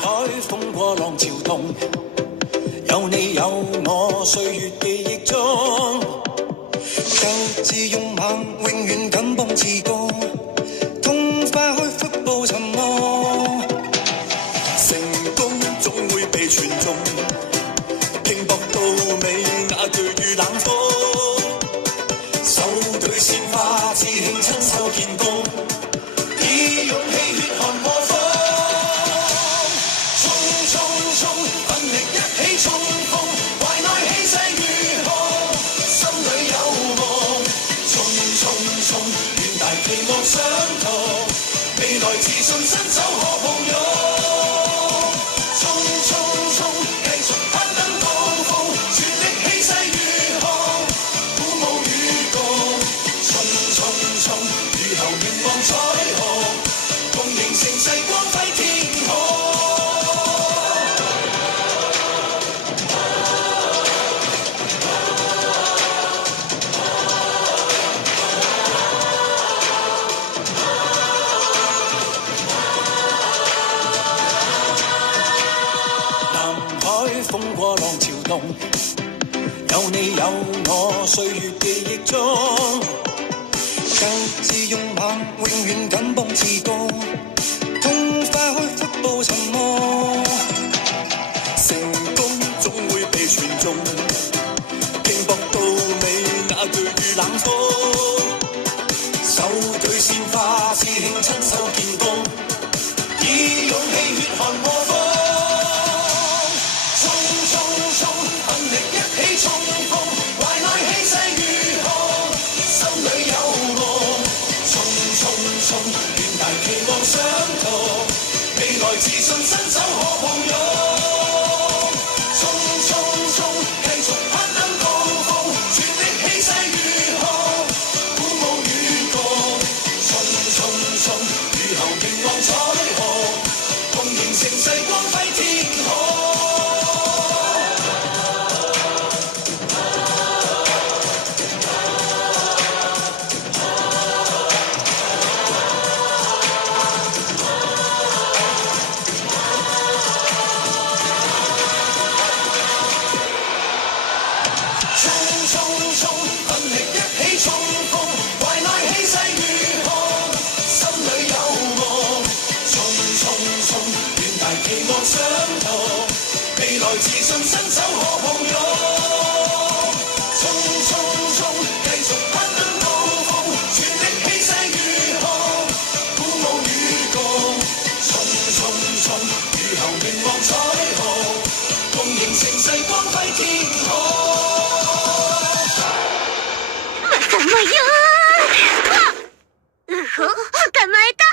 海風過浪潮動，有你有我，歲月記憶中，鬥志勇猛，永遠緊繃自高，痛化開腹部沉默，成功總會被傳頌，拼搏到尾那句與冷風，手舉鮮花致慶親手建功，以勇氣血汗破風，衝衝衝，奮力一起衝鋒，懷內氣勢如虹，心裏有夢，衝衝衝，遠大期望相同，未來自信伸手可抱擁，衝衝衝，繼續攀登高峰，全力氣勢如虹，鼓舞與共，衝衝衝，雨後凝望彩虹，共迎盛世光輝天空。風過浪潮動，有你有我，歲月記憶中，鬥志勇猛，永遠緊繃自高，痛化開腹部沉默，成功總會被傳頌，拼搏到尾那句與冷風，手舉鮮花致慶親手建功，以勇氣血汗破風，衝鋒，懷內氣勢如虹，心裏有夢，衝衝衝，遠大期望相同，未來自信伸手可抱擁，衝衝衝，繼續攀登高峰，全力氣勢如虹，鼓舞與共，衝衝衝，雨後凝望彩虹，共迎盛世光輝天空。衝鋒，懷內氣勢如虹，心裏有夢，衝衝衝，遠大期望相同，未來自信伸手可抱擁，衝衝衝，繼續攀登高峰，全力氣勢如虹，鼓舞與共，衝衝衝，雨後凝望彩虹，共迎盛世光輝天空。什么呀？啊！干嘛的？